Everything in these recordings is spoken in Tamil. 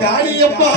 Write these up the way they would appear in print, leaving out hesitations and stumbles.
காளியப்பா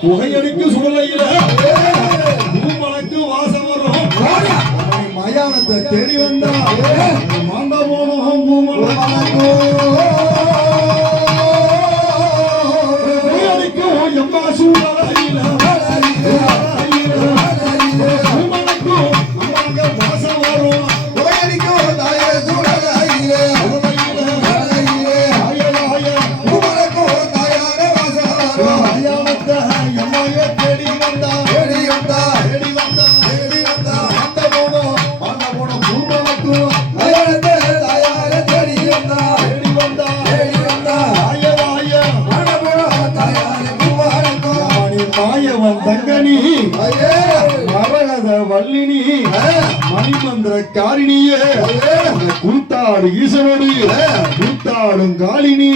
புகையடிக்கு சூழலையில பூமலைக்கு வாசம் வரும் மயானத்தை தேடி வந்தா மாண்ட போனோம் புகையடிக்கும் எம்மா சூழலையில வாசம் வரும் புகையடிக்கும் தாயே சூழலையில தங்கனி மரகத வல்லினி மணிமந்திர காரிணியே கூத்தாடு ஈசனோடு கூத்தாடும் காலினி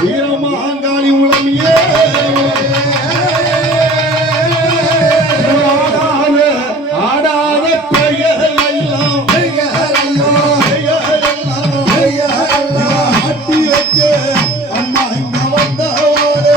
வீரமாங்காளி உளமியே ஆடாத பெயர் எல்லாம் ஆட்டி வைக்க அம்மா இங்க வந்தவாறு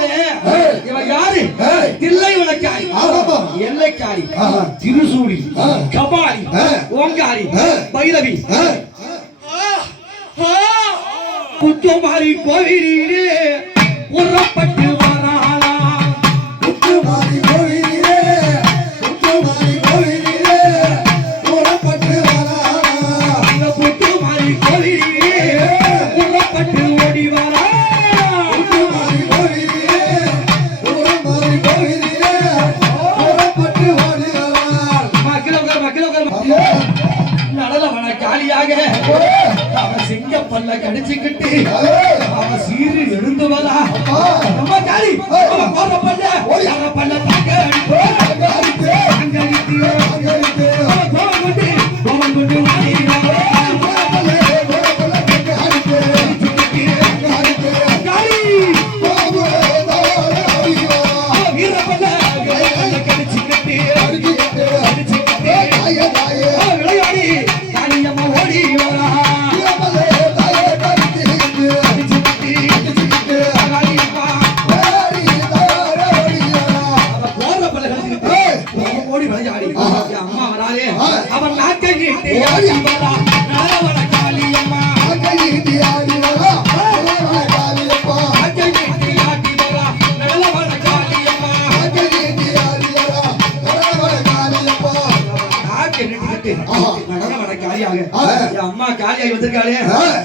வராளே இவன் யாரு? தில்லை விளக்காரி, எல்லைக்காரி, திருசூடி, கபாலி, ஓங்காரி, பைரவி, குத்துமாரி கோவிலிலே உறப்பட்டு வராளா. குத்துமாரி கோவிலிலே, குத்துமாரி கோவிலிலே உறப்பட்டு வராளா. இந்த குத்துமாரி கோவிலிலே உறப்பட்டு ஓடி வரா. குத்துமாரி கோவிலிலே, குத்துமாரி கோவிலிலே உறப்பட்டு ஓடி வராள். மக்கள் நடனவன காலியாக அவன் சிங்க பல்ல கடிச்சுக்கிட்டு அவன் சீறி எழுந்து வரா. நம்ம காளி அவன் போற பல்ல யார பல்ல தாக்க அடித்து அவன் கோவம் கொண்டு வாடி அவன் நாக்கை நீட்டி நடவன காளியம்மா நாக்கை நீட்டி ஆடி வரா நடவன காளியம்மா நாக்கை நீட்டிக்கிட்டு நடவன காளியாக அம்மா காளியாகி வந்திருக்காளே.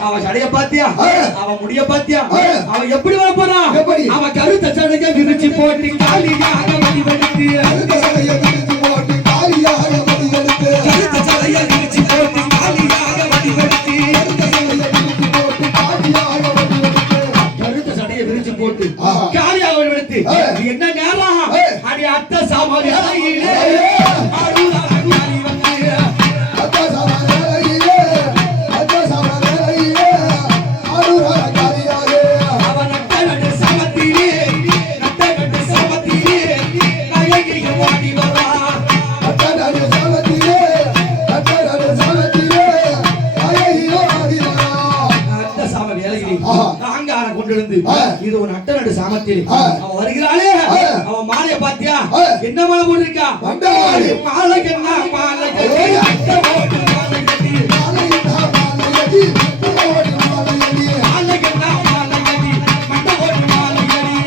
அவன் சடைய பாத்தியா, அவன் முடிய பாத்தியா, அவன் எப்படி வர போறான்? அவன் கருத்த சடைய விரிச்சு போட்டு காளியாக வடிவெடுத்து கருத்த சடைய விரிச்சு போட்டு காளியாக வடிவெடுத்து கருத்த சடைய விரிச்சு போட்டு காளியாக வடிவெடுத்து கருத்த சடைய விரிச்சு போட்டு காளியாக வடிவெடுத்து என்ன நேரம் அடி அத்தை சாமாரி அறையிலே இது ஒரு அட்ட நடு சாமத்தில் அவன் வருகிறாளே. அவன் மாலைய பாத்தியா, என்ன மாலை போட்டிருக்கா? மாலை கண்ணா மாலை கட்டி அட்ட ஓட்டு மாலை கட்டி மாலை கண்ணா மாலை கட்டி மண்ட ஓட்டு மாலை கட்டி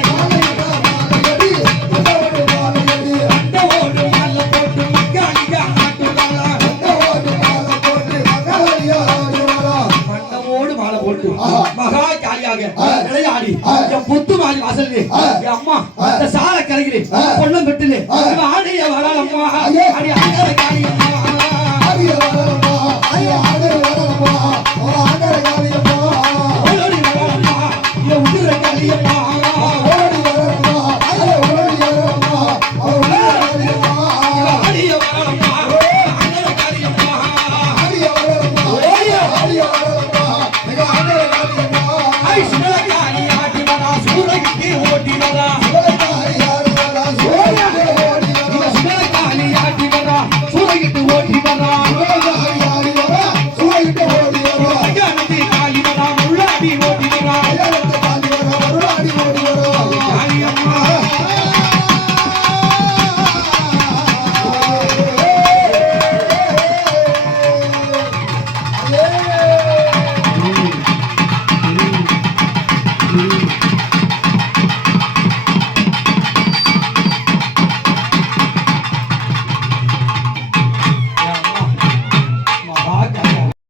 அட்ட ஓட்டு மாலை போட்டு மக்காளியா ஆட்டுவாளா. மண்டவோடு மாலை போட்டு மகா காளியாக விளையாடி என் புத்து மாறி வாசல் என் அம்மா இந்த சால கரைகிறே பொண்ணம் பெட்டுலே ஆடிய வராள் அம்மா அடி ஆடர காளியம்மா ஆடிய வராளம்மா ஆடர வராளம்மா ஆடர காளியம்மா ஓடி வராளம்மா இவ உதிர காளியம்மா ஓடி வராளம்மா ஓடி வராளம்மா ஆடிய வராளம்மா ஆடர காளியம்மா ஆடிய வராளம்மா ஆடிய வராளம்மா மிக ஆடர காளியம்மா ஐ